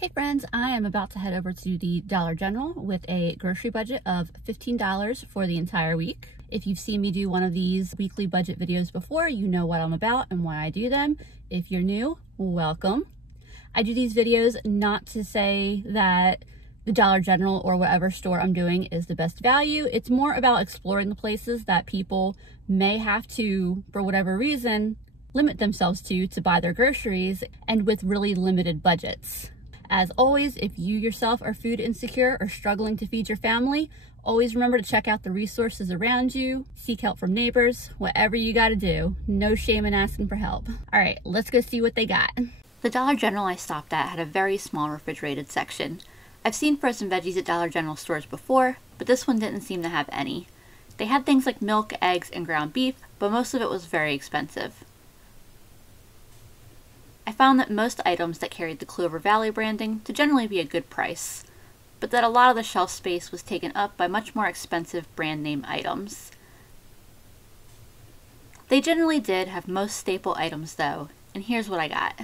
Hey friends, I am about to head over to the Dollar General with a grocery budget of $15 for the entire week. If you've seen me do one of these weekly budget videos before, you know what I'm about and why I do them. If you're new, welcome. I do these videos not to say that the Dollar General or whatever store I'm doing is the best value. It's more about exploring the places that people may have to, for whatever reason, limit themselves to buy their groceries, and with really limited budgets. As always, if you yourself are food insecure or struggling to feed your family, always remember to check out the resources around you, seek help from neighbors, whatever you gotta do. No shame in asking for help. All right, let's go see what they got. The Dollar General I stopped at had a very small refrigerated section. I've seen frozen veggies at Dollar General stores before, but this one didn't seem to have any. They had things like milk, eggs, and ground beef, but most of it was very expensive. I found that most items that carried the Clover Valley branding to generally be a good price, but that a lot of the shelf space was taken up by much more expensive brand name items. They generally did have most staple items though, and here's what I got.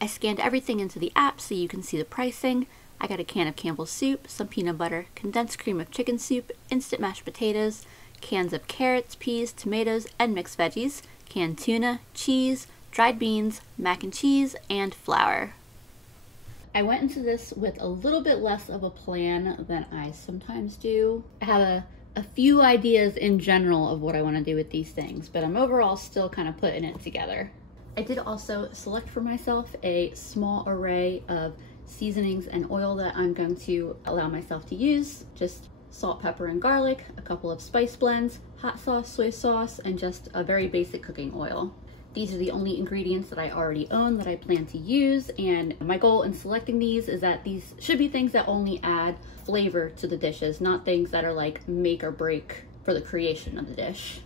I scanned everything into the app so you can see the pricing. I got a can of Campbell's soup, some peanut butter, condensed cream of chicken soup, instant mashed potatoes, cans of carrots, peas, tomatoes, and mixed veggies, canned tuna, cheese, dried beans, mac and cheese, and flour. I went into this with a little bit less of a plan than I sometimes do. I have a few ideas in general of what I want to do with these things, but I'm overall still kind of putting it together. I did also select for myself a small array of seasonings and oil that I'm going to allow myself to use. Just salt, pepper, and garlic, a couple of spice blends, hot sauce, soy sauce, and just a very basic cooking oil. These are the only ingredients that I already own that I plan to use, and my goal in selecting these is that these should be things that only add flavor to the dishes, not things that are like make or break for the creation of the dish.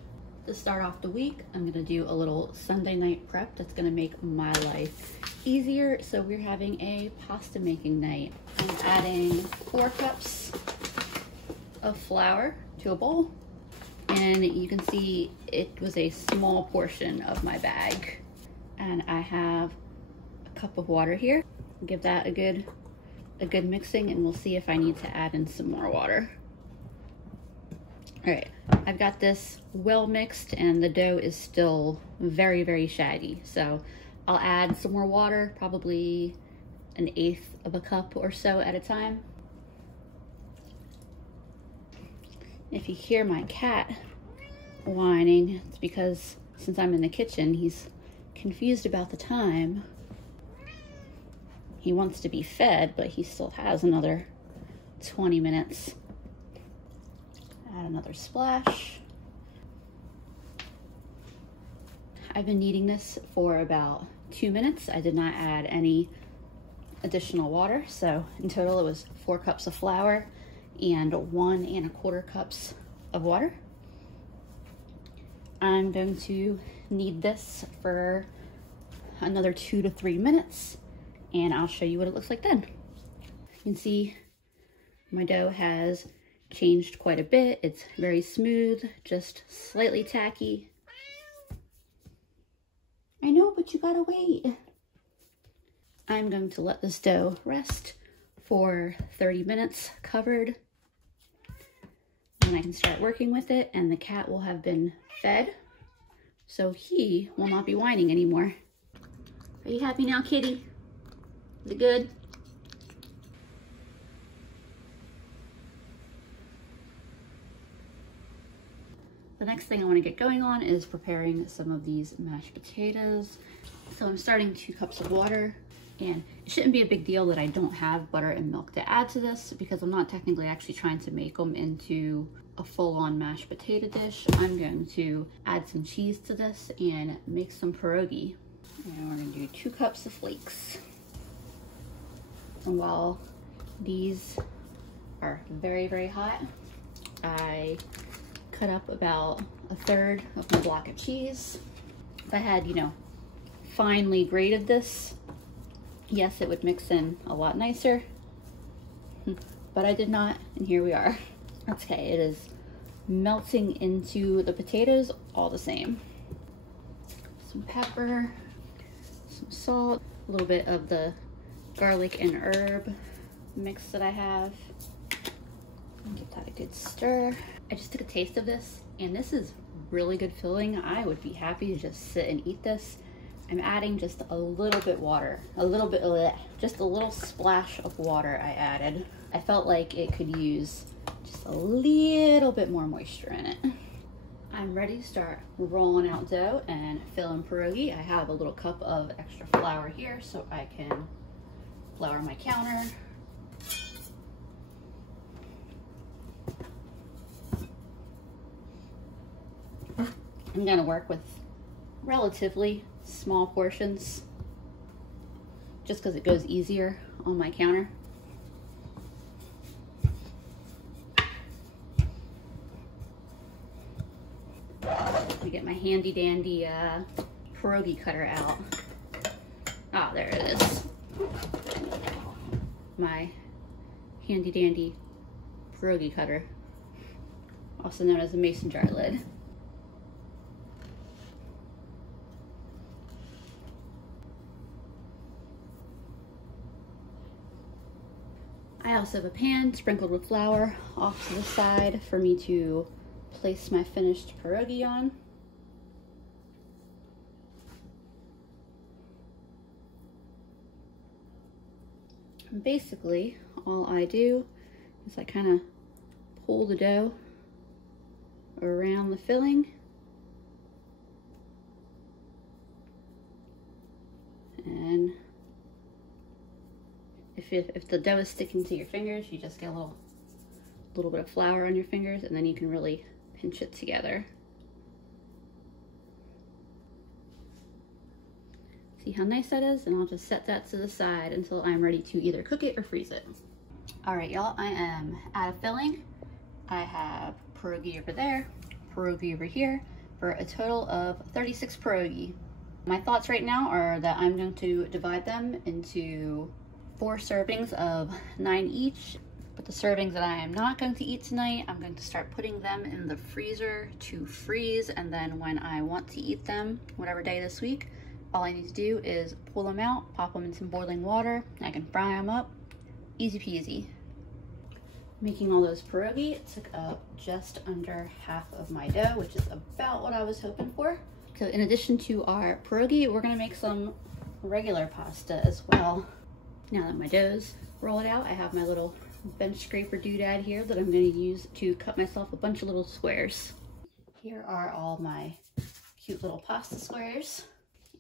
To start off the week, I'm gonna do a little Sunday night prep that's gonna make my life easier. So we're having a pasta making night. I'm adding 4 cups of flour to a bowl. And you can see it was a small portion of my bag. And I have a cup of water here. Give that a good mixing, and we'll see if I need to add in some more water. All right, I've got this well mixed and the dough is still very, very shaggy. So I'll add some more water, probably 1/8 of a cup or so at a time. If you hear my cat whining, it's because since I'm in the kitchen, he's confused about the time. He wants to be fed, but he still has another 20 minutes. Add another splash. I've been kneading this for about 2 minutes. I did not add any additional water, so in total it was 4 cups of flour and 1 1/4 cups of water. I'm going to knead this for another 2 to 3 minutes, and I'll show you what it looks like then. You can see my dough has changed quite a bit. It's very smooth, just slightly tacky. I know, but you gotta wait. I'm going to let this dough rest for 30 minutes covered. And I can start working with it, and the cat will have been fed, so he will not be whining anymore. Are you happy now, kitty? Is it good? The next thing I want to get going on is preparing some of these mashed potatoes. So I'm starting 2 cups of water. And it shouldn't be a big deal that I don't have butter and milk to add to this, because I'm not technically actually trying to make them into a full-on mashed potato dish. I'm going to add some cheese to this and make some pierogi. And we're gonna do 2 cups of flakes. And while these are very, very hot, I cut up about 1/3 of my block of cheese. If I had, finely grated this, yes, it would mix in a lot nicer, but I did not, and here we are. That's okay, it is melting into the potatoes all the same. Some pepper, some salt, a little bit of the garlic and herb mix that I have. Give that a good stir. I just took a taste of this, and this is really good filling. I would be happy to just sit and eat this. I'm adding just a little bit water, just a little splash of water I added. I felt like it could use just a little bit more moisture in it. I'm ready to start rolling out dough and filling pierogi. I have a little cup of extra flour here so I can flour my counter. I'm gonna work with relatively small portions just because it goes easier on my counter. Let me get my handy dandy pierogi cutter out. Ah, there it is. My handy dandy pierogi cutter, also known as a mason jar lid. I also have a pan sprinkled with flour off to the side for me to place my finished pierogi on. And basically, all I do is I kind of pull the dough around the filling and if the dough is sticking to your fingers, you just get a little bit of flour on your fingers, and then you can really pinch it together. See how nice that is? And I'll just set that to the side until I'm ready to either cook it or freeze it. All right, y'all, I am out of filling. I have pierogi over there, pierogi over here, for a total of 36 pierogi. My thoughts right now are that I'm going to divide them into 4 servings of 9 each, but the servings that I am not going to eat tonight, I'm going to start putting them in the freezer to freeze, and then when I want to eat them, whatever day this week, all I need to do is pull them out, pop them in some boiling water, I can fry them up, easy peasy. Making all those pierogi, it took up just under half of my dough, which is about what I was hoping for. So in addition to our pierogi, we're gonna make some regular pasta as well. Now that my dough's rolled out, I have my little bench scraper doodad here that I'm going to use to cut myself a bunch of little squares. Here are all my cute little pasta squares,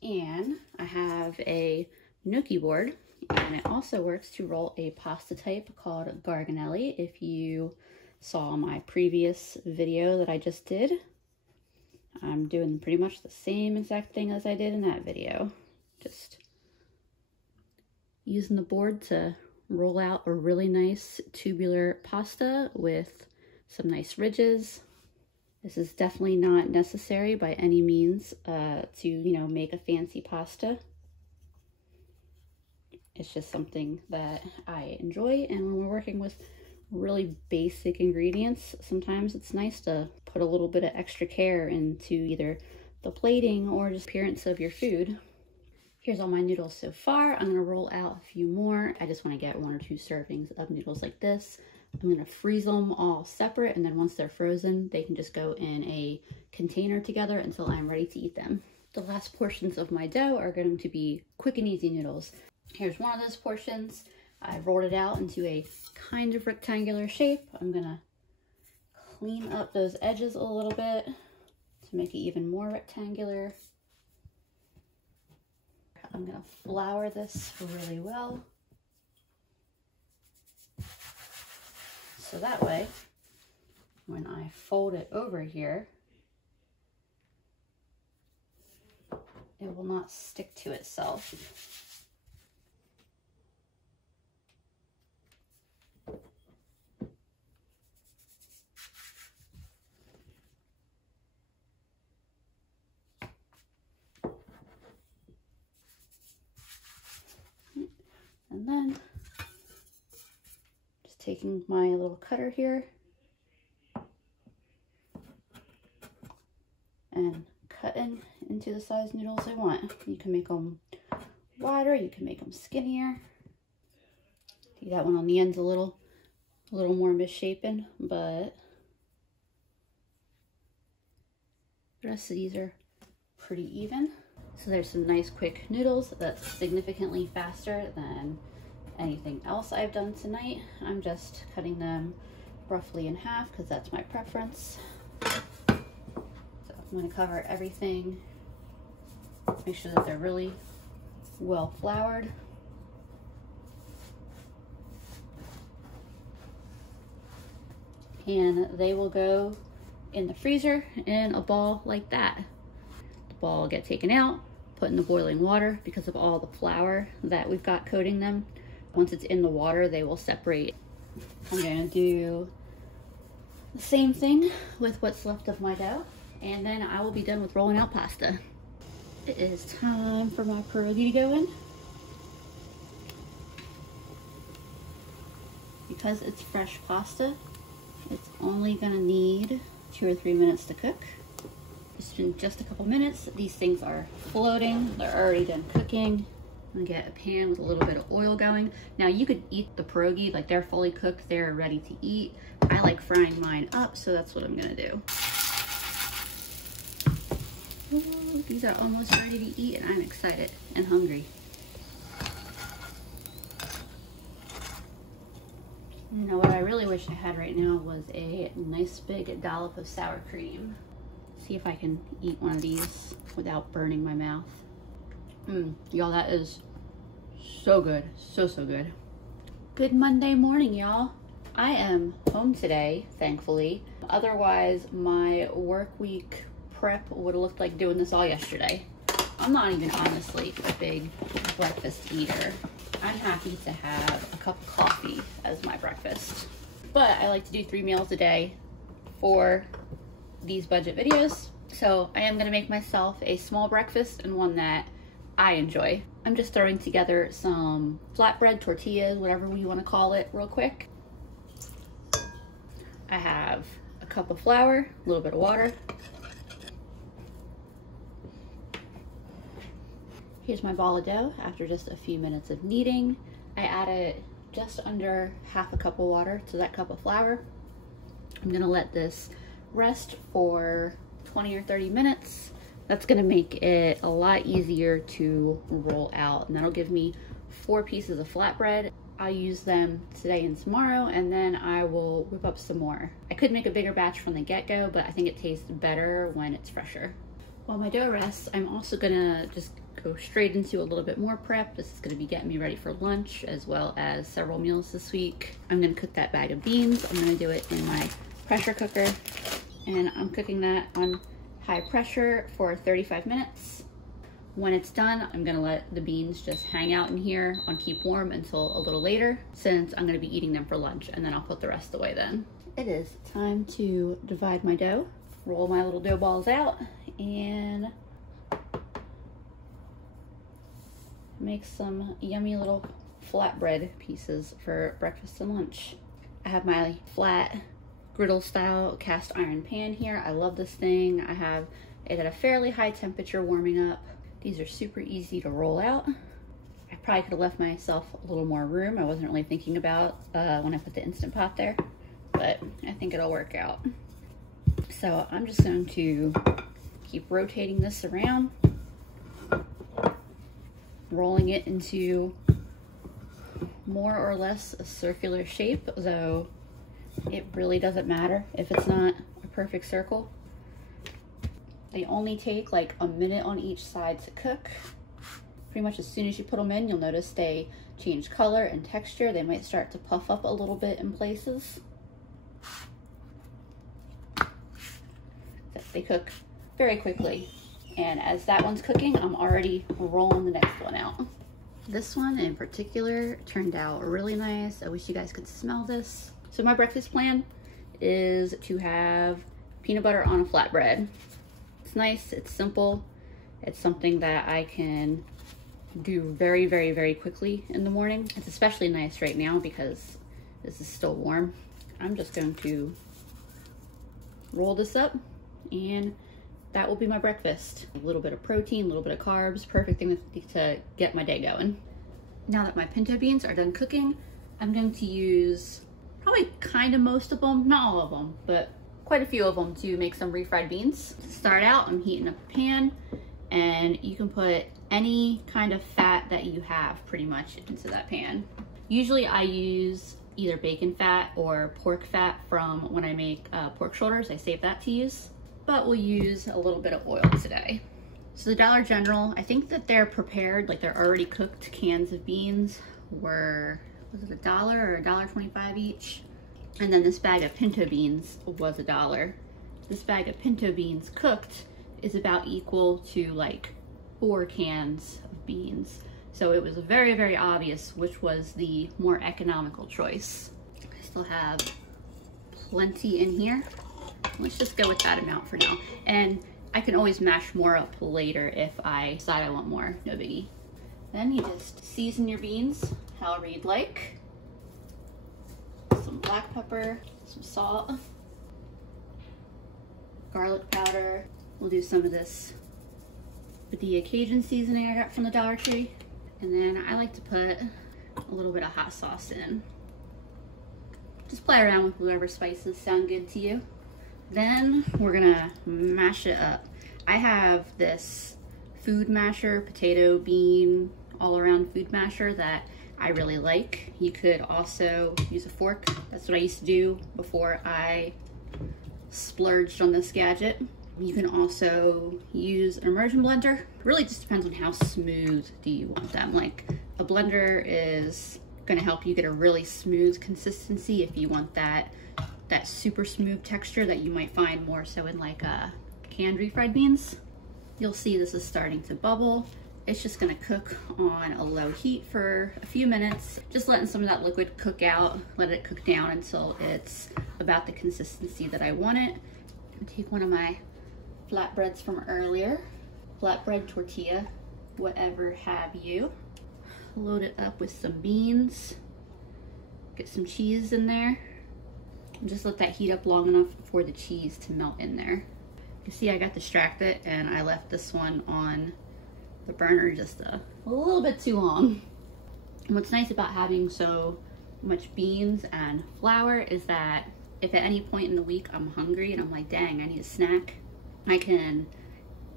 and I have a gnocchi board, and it also works to roll a pasta type called garganelli. If you saw my previous video that I just did, I'm doing pretty much the same exact thing as I did in that video. Just using the board to roll out a really nice tubular pasta with some nice ridges. This is definitely not necessary by any means to, make a fancy pasta. It's just something that I enjoy, and when we're working with really basic ingredients, sometimes it's nice to put a little bit of extra care into either the plating or just appearance of your food. Here's all my noodles so far. I'm gonna roll out a few more. I just wanna get 1 or 2 servings of noodles like this. I'm gonna freeze them all separate, and then once they're frozen, they can just go in a container together until I'm ready to eat them. The last portions of my dough are going to be quick and easy noodles. Here's one of those portions. I rolled it out into a kind of rectangular shape. I'm gonna clean up those edges a little bit to make it even more rectangular. I'm gonna flour this really well, so that way when I fold it over here, it will not stick to itself. And then just taking my little cutter here and cutting into the size noodles I want. You can make them wider, you can make them skinnier. See, that one on the end's a little more misshapen, but the rest of these are pretty even. So there's some nice quick noodles that's significantly faster than anything else I've done tonight. I'm just cutting them roughly in half because that's my preference. So I'm going to cover everything, make sure that they're really well floured. And they will go in the freezer in a ball like that. The ball will get taken out, put in the boiling water because of all the flour that we've got coating them. Once it's in the water, they will separate. I'm gonna do the same thing with what's left of my dough, and then I will be done with rolling out pasta. It is time for my pierogi to go in. Because it's fresh pasta, it's only gonna need 2 or 3 minutes to cook. It's been just a couple minutes. These things are floating. They're already done cooking. I'm gonna get a pan with a little bit of oil going. Now you could eat the pierogi, like they're fully cooked, they're ready to eat. I like frying mine up, so that's what I'm gonna do. Ooh, these are almost ready to eat and I'm excited and hungry. You know what I really wish I had right now was a nice big dollop of sour cream. See if I can eat one of these without burning my mouth. Y'all, that is so good. So good. Good Monday morning, y'all. I am home today, thankfully. Otherwise, my work week prep would have looked like doing this all yesterday. I'm not even honestly a big breakfast eater. I'm happy to have a cup of coffee as my breakfast. But I like to do 3 meals a day for these budget videos. So I am gonna make myself a small breakfast and one that I enjoy. I'm just throwing together some flatbread, tortillas, whatever you wanna call it, real quick. I have a cup of flour, a little bit of water. Here's my ball of dough after just a few minutes of kneading. I added just under half a cup of water to that cup of flour. I'm gonna let this rest for 20 or 30 minutes. That's gonna make it a lot easier to roll out, and that'll give me 4 pieces of flatbread. I'll use them today and tomorrow, and then I will whip up some more. I could make a bigger batch from the get-go, but I think it tastes better when it's fresher. While my dough rests, I'm also gonna just go straight into a little bit more prep. This is gonna be getting me ready for lunch as well as several meals this week. I'm gonna cook that bag of beans. I'm gonna do it in my pressure cooker, and I'm cooking that on high pressure for 35 minutes. When it's done, I'm gonna let the beans just hang out in here on keep warm until a little later, since I'm gonna be eating them for lunch, and then I'll put the rest away then. It is time to divide my dough, roll my little dough balls out, and make some yummy little flatbread pieces for breakfast and lunch. I have my flat griddle style cast iron pan here. I love this thing. I have it at a fairly high temperature warming up. These are super easy to roll out. I probably could have left myself a little more room. I wasn't really thinking about when I put the Instant Pot there, but I think it'll work out. So I'm just going to keep rotating this around, rolling it into more or less a circular shape, though it really doesn't matter if it's not a perfect circle. They only take like a minute on each side to cook. Pretty much as soon as you put them in, you'll notice they change color and texture. They might start to puff up a little bit in places. They cook very quickly. And as that one's cooking, I'm already rolling the next one out. This one in particular turned out really nice. I wish you guys could smell this. So my breakfast plan is to have peanut butter on a flatbread. It's nice, it's simple. It's something that I can do very, very, very quickly in the morning. It's especially nice right now because this is still warm. I'm just going to roll this up, and that will be my breakfast. A little bit of protein, a little bit of carbs, perfect thing to get my day going. Now that my pinto beans are done cooking, I'm going to use probably kind of most of them, not all of them, but quite a few of them to make some refried beans. To start out, I'm heating up a pan, and you can put any kind of fat that you have pretty much into that pan. Usually I use either bacon fat or pork fat from when I make pork shoulders. I save that to use, but we'll use a little bit of oil today. So the Dollar General, I think that they're prepared, like they're already cooked cans of beans were, was it $1 or $1.25 each? And then this bag of pinto beans was $1. This bag of pinto beans cooked is about equal to like 4 cans of beans. So it was very, very obvious which was the more economical choice. I still have plenty in here. Let's just go with that amount for now. And I can always mash more up later if I decide I want more, no biggie. Then you just season your beans however you'd like. Some black pepper, some salt, garlic powder. We'll do some of this Padilla Cajun seasoning I got from the Dollar Tree. And then I like to put a little bit of hot sauce in. Just play around with whatever spices sound good to you. Then we're gonna mash it up. I have this food masher, potato, bean, all around food masher that I really like. You could also use a fork. That's what I used to do before I splurged on this gadget. You can also use an immersion blender. It really just depends on how smooth do you want them. Like a blender is gonna help you get a really smooth consistency if you want that super smooth texture that you might find more so in like canned refried beans. You'll see this is starting to bubble. It's just gonna cook on a low heat for a few minutes, just letting some of that liquid cook out, let it cook down until it's about the consistency that I want it. I'm gonna take one of my flatbreads from earlier, flatbread tortilla, whatever have you. Load it up with some beans, get some cheese in there, and just let that heat up long enough for the cheese to melt in there. You see I got distracted and I left this one on the burner just a little bit too long. And what's nice about having so much beans and flour is that if at any point in the week I'm hungry and I'm like, dang, I need a snack, I can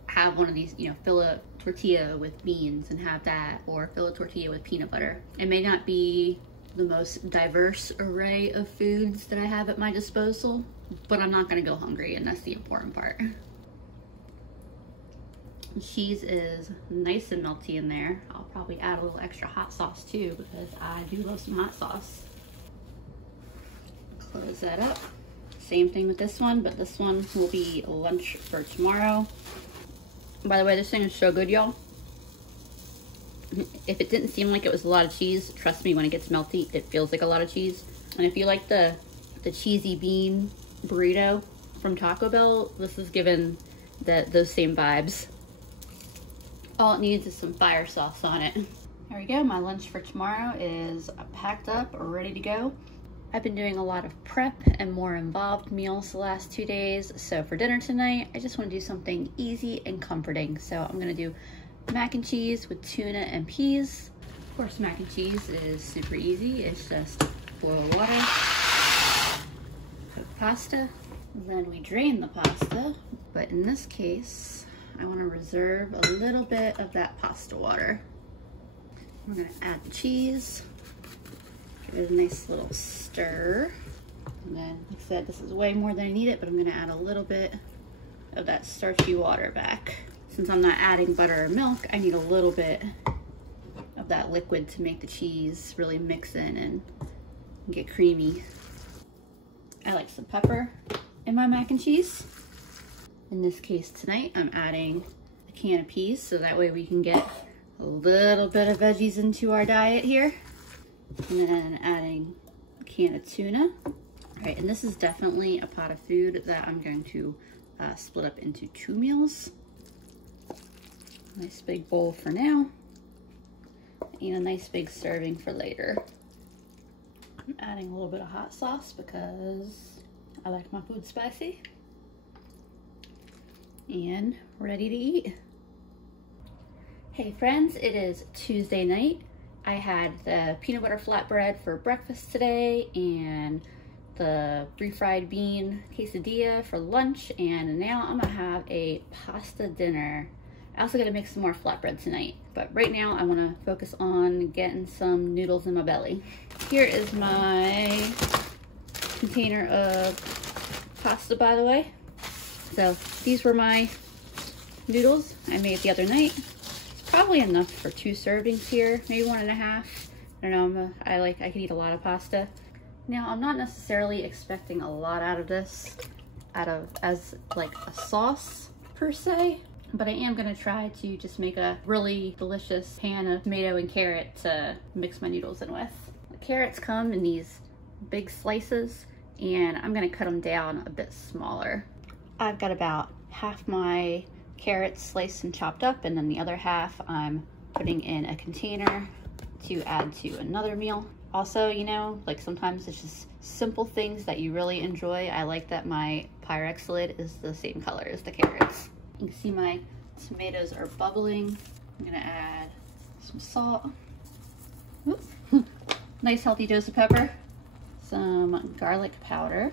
have one of these, you know, fill a tortilla with beans and have that, or fill a tortilla with peanut butter. It may not be the most diverse array of foods that I have at my disposal, but I'm not gonna go hungry, and that's the important part. The cheese is nice and melty in there. I'll probably add a little extra hot sauce too, because I do love some hot sauce. Close that up. Same thing with this one, but this one will be lunch for tomorrow. By the way, this thing is so good, y'all. If it didn't seem like it was a lot of cheese, trust me, when it gets melty, it feels like a lot of cheese. And if you like the cheesy bean burrito from Taco Bell, this is given those same vibes. All it needs is some fire sauce on it. There we go, my lunch for tomorrow is packed up, ready to go. I've been doing a lot of prep and more involved meals the last 2 days. So for dinner tonight, I just want to do something easy and comforting. So I'm gonna do mac and cheese with tuna and peas. Of course, mac and cheese is super easy. It's just boil water, cook pasta, then we drain the pasta. But in this case, I want to reserve a little bit of that pasta water. We're gonna add the cheese. Give it a nice little stir. And then, like I said, this is way more than I need it, but I'm gonna add a little bit of that starchy water back. Since I'm not adding butter or milk, I need a little bit of that liquid to make the cheese really mix in and get creamy. I like some pepper in my mac and cheese. In this case tonight, I'm adding a can of peas, so that way we can get a little bit of veggies into our diet here. And then adding a can of tuna. All right, and this is definitely a pot of food that I'm going to split up into 2 meals. Nice big bowl for now, and a nice big serving for later. I'm adding a little bit of hot sauce because I like my food spicy. And ready to eat. Hey friends, it is Tuesday night, I had the peanut butter flatbread for breakfast today and the refried bean quesadilla for lunch, and now I'm gonna have a pasta dinner. I also gotta make some more flatbread tonight, but right now I wanna focus on getting some noodles in my belly. Here is my container of pasta, by the way. So these were my noodles I made the other night. It's probably enough for 2 servings here, maybe 1.5. I don't know, I can eat a lot of pasta. Now, I'm not necessarily expecting a lot out of this, as like a sauce per se, but I am gonna try to just make a really delicious pan of tomato and carrot to mix my noodles in with. The carrots come in these big slices, and I'm gonna cut them down a bit smaller. I've got about half my carrots sliced and chopped up, and then the other half I'm putting in a container to add to another meal. Also, you know, like sometimes it's just simple things that you really enjoy. I like that my Pyrex lid is the same color as the carrots. You can see my tomatoes are bubbling. I'm gonna add some salt. Nice healthy dose of pepper. Some garlic powder.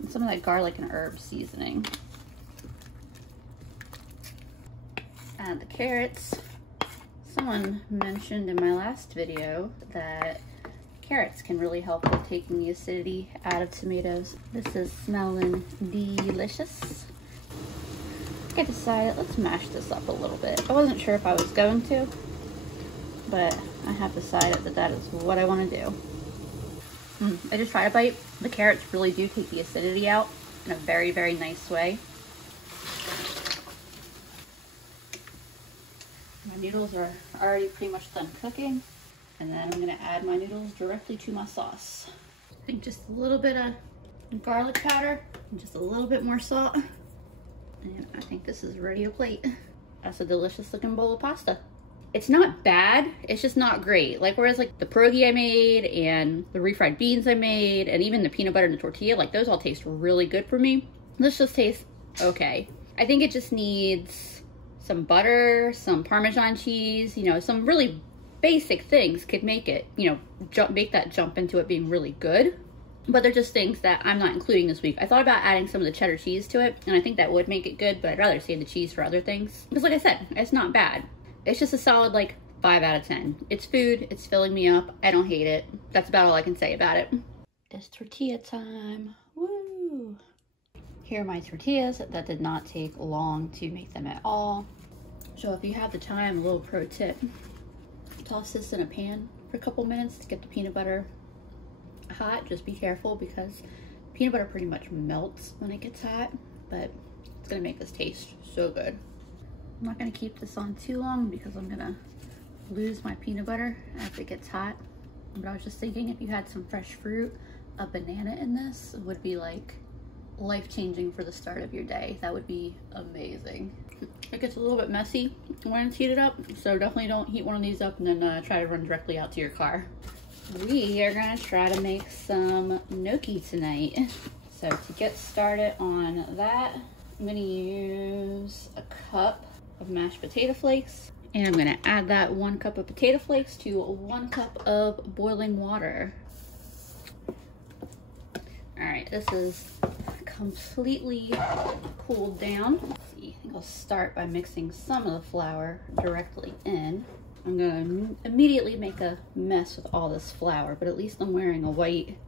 And some of that garlic and herb seasoning. Add the carrots. Someone mentioned in my last video that carrots can really help with taking the acidity out of tomatoes. This is smelling delicious. I decided, let's mash this up a little bit. I wasn't sure if I was going to, but I have decided that that is what I want to do. I just tried a bite. The carrots really do take the acidity out in a very, very nice way. My noodles are already pretty much done cooking. And then I'm gonna add my noodles directly to my sauce. I think just a little bit of garlic powder and just a little bit more salt. And I think this is ready to plate. That's a delicious looking bowl of pasta. It's not bad, it's just not great. Like whereas like the pierogi I made and the refried beans I made and even the peanut butter and the tortilla, like those all taste really good for me. This just tastes okay. I think it just needs some butter, some Parmesan cheese, you know, some really basic things could make it, you know, make that jump into it being really good. But they're just things that I'm not including this week. I thought about adding some of the cheddar cheese to it, and I think that would make it good, but I'd rather save the cheese for other things. Because like I said, it's not bad. It's just a solid like 5 out of 10. It's food, it's filling me up, I don't hate it. That's about all I can say about it. It's tortilla time, woo! Here are my tortillas. That did not take long to make them at all. So if you have the time, a little pro tip. Toss this in a pan for a couple minutes to get the peanut butter hot. Just be careful because peanut butter pretty much melts when it gets hot, but it's gonna make this taste so good. I'm not gonna keep this on too long because I'm gonna lose my peanut butter as it gets hot. But I was just thinking if you had some fresh fruit, a banana in this would be like life-changing for the start of your day. That would be amazing. It gets a little bit messy when it's heated up, so definitely don't heat one of these up and then try to run directly out to your car. We are gonna try to make some gnocchi tonight. So to get started on that, I'm gonna use a cup of mashed potato flakes, and I'm gonna add that 1 cup of potato flakes to 1 cup of boiling water. All right, this is completely cooled down. Let's see, I think I'll start by mixing some of the flour directly in. I'm gonna immediately make a mess with all this flour, but at least I'm wearing a white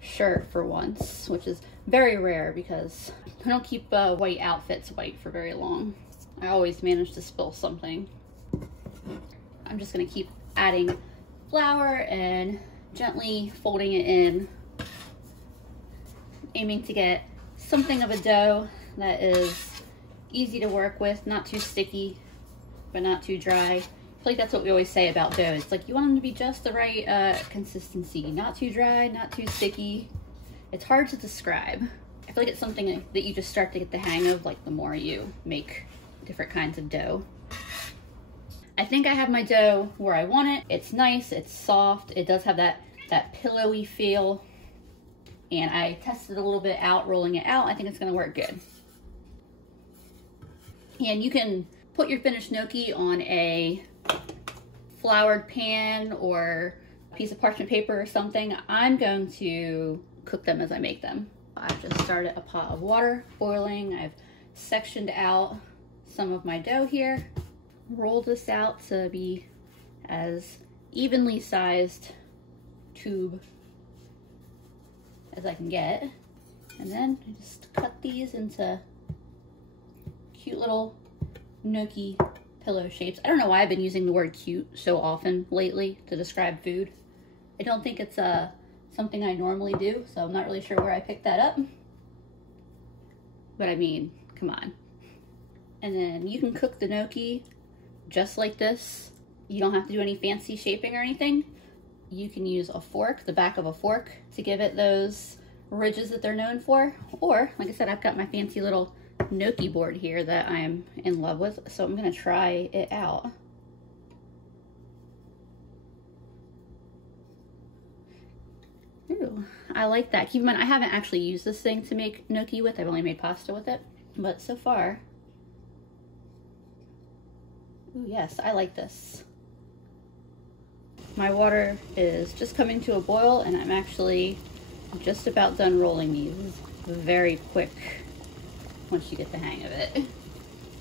shirt for once, which is very rare because I don't keep white outfits white for very long. I always manage to spill something. I'm just gonna keep adding flour and gently folding it in, aiming to get something of a dough that is easy to work with, not too sticky, but not too dry. I feel like that's what we always say about dough. It's like you want them to be just the right consistency, not too dry, not too sticky. It's hard to describe. I feel like it's something that you just start to get the hang of like the more you make different kinds of dough. I think I have my dough where I want it. It's nice, it's soft, it does have that pillowy feel. And I tested a little bit out, rolling it out. I think it's gonna work good. And you can put your finished gnocchi on a floured pan or a piece of parchment paper or something, I'm going to cook them as I make them. I've just started a pot of water boiling. I've sectioned out some of my dough here, rolled this out to be as evenly sized tube as I can get. And then I just cut these into cute little gnocchi pillow shapes. I don't know why I've been using the word cute so often lately to describe food. I don't think it's something I normally do, so I'm not really sure where I picked that up. But I mean, come on. And then you can cook the gnocchi just like this. You don't have to do any fancy shaping or anything. You can use a fork, the back of a fork, to give it those ridges that they're known for. Or, like I said, I've got my fancy little gnocchi board here that I'm in love with, so I'm gonna try it out. Ooh, I like that. Keep in mind, I haven't actually used this thing to make gnocchi with. I've only made pasta with it, but so far, ooh, yes, I like this. My water is just coming to a boil, and I'm actually just about done rolling these. Very quick once you get the hang of it.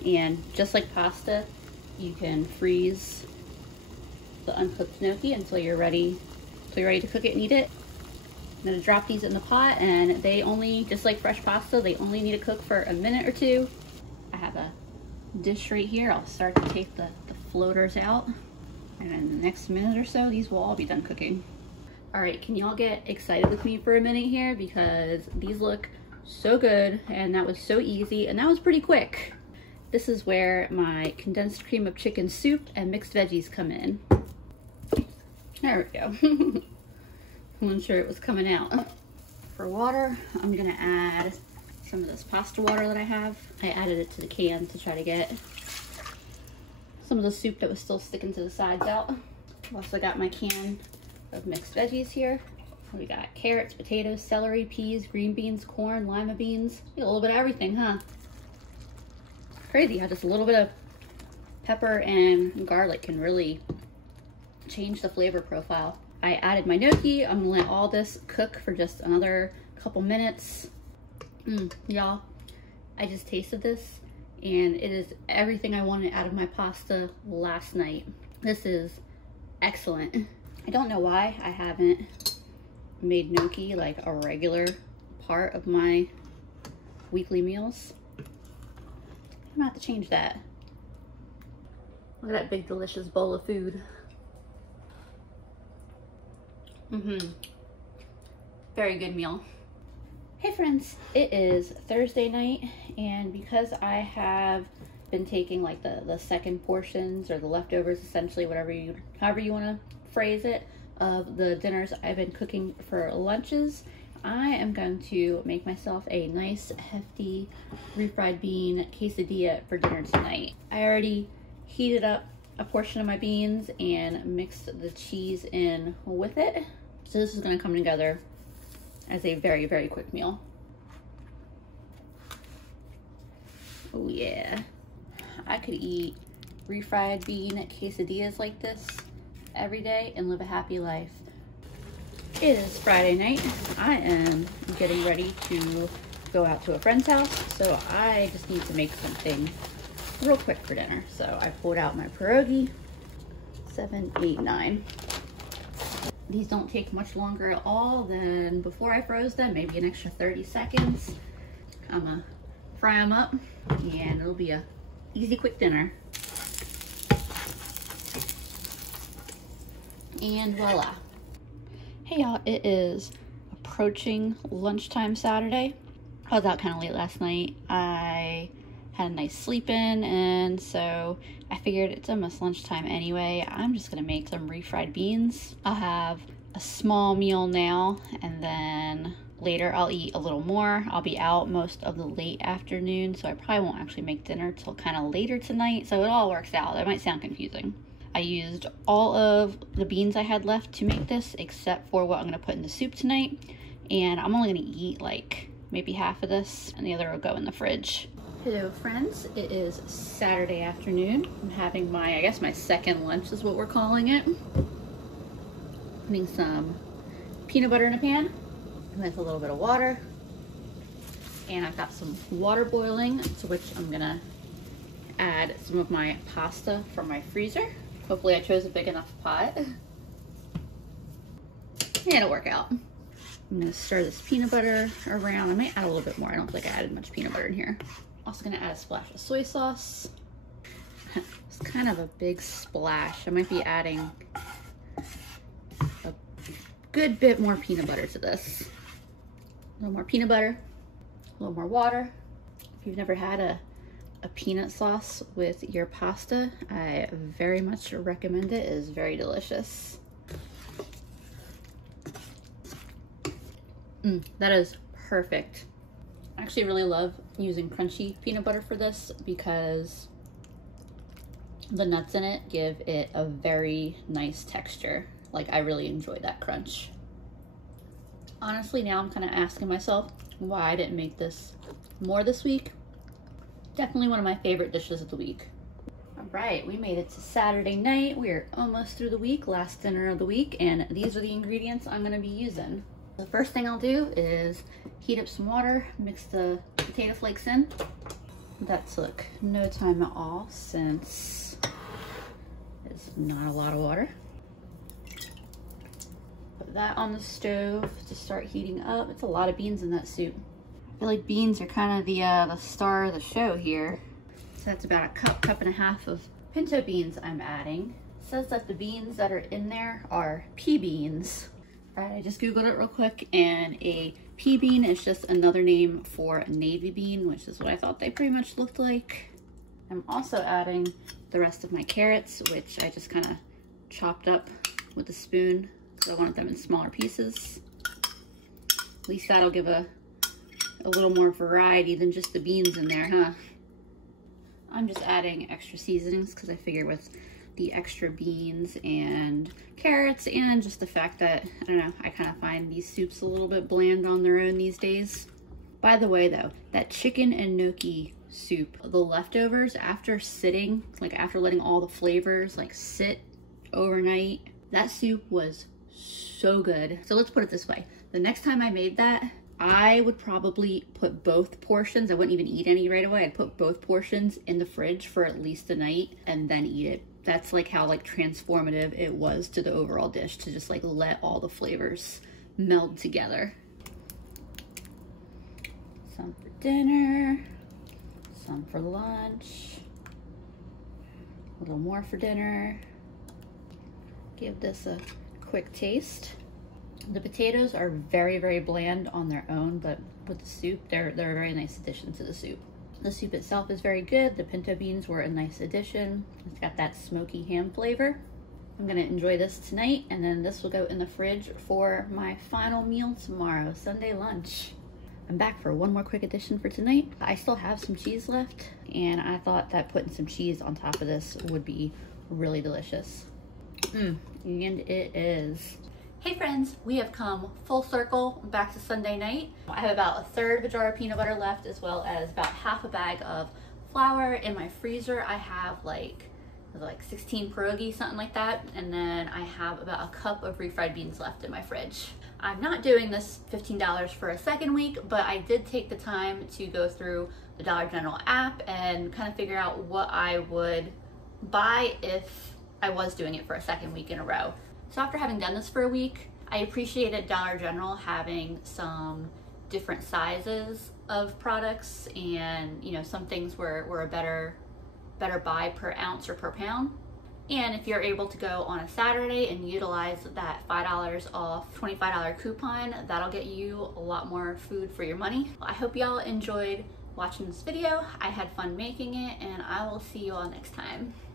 And just like pasta, you can freeze the uncooked gnocchi until you're ready to cook it and eat it. I'm gonna drop these in the pot, and they only, just like fresh pasta, they only need to cook for a minute or two. I have a dish right here. I'll start to take the floaters out, and in the next minute or so, these will all be done cooking. All right, can y'all get excited with me for a minute here? Because these look so good, and that was so easy, and that was pretty quick. This is where my condensed cream of chicken soup and mixed veggies come in. There we go. I wasn't sure it was coming out. For water, I'm gonna add some of this pasta water that I have. I added it to the can to try to get some of the soup that was still sticking to the sides out. I've also got my can of mixed veggies here. We got carrots, potatoes, celery, peas, green beans, corn, lima beans. A little bit of everything, huh? Crazy how just a little bit of pepper and garlic can really change the flavor profile. I added my gnocchi. I'm gonna let all this cook for just another couple minutes. Y'all, I just tasted this, and it is everything I wanted out of my pasta last night. This is excellent. I don't know why I haven't made gnocchi like a regular part of my weekly meals. I'm gonna have to change that. Look at that big delicious bowl of food. Very good meal. Hey friends, it is Thursday night, and because I have been taking like the second portions or the leftovers, essentially, however you want to phrase it, of the dinners I've been cooking for lunches, I am going to make myself a nice hefty refried bean quesadilla for dinner tonight. I already heated up a portion of my beans and mixed the cheese in with it. So this is going to come together as a very, very quick meal. Oh yeah. I could eat refried bean quesadillas like this every day and live a happy life. It is Friday night. I am getting ready to go out to a friend's house, so I just need to make something real quick for dinner. So I pulled out my pierogi, 7, 8, 9. These don't take much longer at all than before I froze them, maybe an extra 30 seconds. I'm gonna fry them up, and it'll be a easy, quick dinner. And voila. Hey y'all, it is approaching lunchtime Saturday. I was out kind of late last night. I had a nice sleep in, and so I figured it's almost lunchtime anyway. I'm just gonna make some refried beans. I'll have a small meal now, and then later I'll eat a little more. I'll be out most of the late afternoon, so I probably won't actually make dinner till kind of later tonight, so it all works out. It might sound confusing. I used all of the beans I had left to make this, except for what I'm gonna put in the soup tonight, and I'm only gonna eat like maybe half of this, and the other will go in the fridge. Hello friends, it is Saturday afternoon. I'm having my, I guess my second lunch is what we're calling it. Putting some peanut butter in a pan with a little bit of water. And I've got some water boiling, to which I'm gonna add some of my pasta from my freezer. Hopefully I chose a big enough pot. And it'll work out. I'm gonna stir this peanut butter around. I might add a little bit more. I don't think I added much peanut butter in here. Also gonna add a splash of soy sauce. It's kind of a big splash. I might be adding a good bit more peanut butter to this. A little more peanut butter, a little more water. If you've never had a peanut sauce with your pasta, I very much recommend it. It is very delicious. That is perfect. I actually really love using crunchy peanut butter for this because the nuts in it give it a very nice texture. Like, I really enjoy that crunch. Honestly, now I'm kind of asking myself why I didn't make this more this week. Definitely one of my favorite dishes of the week. All right, we made it to Saturday night. We're almost through the week, last dinner of the week, and these are the ingredients I'm gonna be using. The first thing I'll do is heat up some water, mix the potato flakes in. That took no time at all since it's not a lot of water. Put that on the stove to start heating up. It's a lot of beans in that soup. I feel like beans are kind of the star of the show here. So that's about a cup and a half of pinto beans I'm adding. It says that the beans that are in there are pea beans. All right, I just Googled it real quick, and a pea bean is just another name for a navy bean, which is what I thought they pretty much looked like. I'm also adding the rest of my carrots, which I just kind of chopped up with a spoon because I wanted them in smaller pieces. At least that'll give a little more variety than just the beans in there, huh? I'm just adding extra seasonings because I figure with the extra beans and carrots and just the fact that, I don't know, I kind of find these soups a little bit bland on their own these days. By the way though, that chicken and gnocchi soup, the leftovers after sitting, like after letting all the flavors like sit overnight, that soup was so good. So let's put it this way. The next time I made that, I would probably put both portions, I wouldn't even eat any right away, I'd put both portions in the fridge for at least a night and then eat it. That's like how like transformative it was to the overall dish, to just like let all the flavors meld together. Some for dinner, some for lunch, a little more for dinner. Give this a quick taste. The potatoes are very, very bland on their own, but with the soup, they're a very nice addition to the soup. The soup itself is very good. The pinto beans were a nice addition. It's got that smoky ham flavor. I'm gonna enjoy this tonight, and then this will go in the fridge for my final meal tomorrow, Sunday lunch. I'm back for one more quick addition for tonight. I still have some cheese left, and I thought that putting some cheese on top of this would be really delicious. And it is. Hey friends, we have come full circle back to Sunday night. I have about a third of a jar of peanut butter left, as well as about half a bag of flour. In my freezer, I have like 16 pierogi, something like that. And then I have about a cup of refried beans left in my fridge. I'm not doing this $15 for a second week, but I did take the time to go through the Dollar General app and kind of figure out what I would buy if I was doing it for a second week in a row. So after having done this for a week, I appreciated Dollar General having some different sizes of products, and you know, some things were a better buy per ounce or per pound. And if you're able to go on a Saturday and utilize that $5 off $25 coupon, that'll get you a lot more food for your money. I hope y'all enjoyed watching this video. I had fun making it, and I will see you all next time.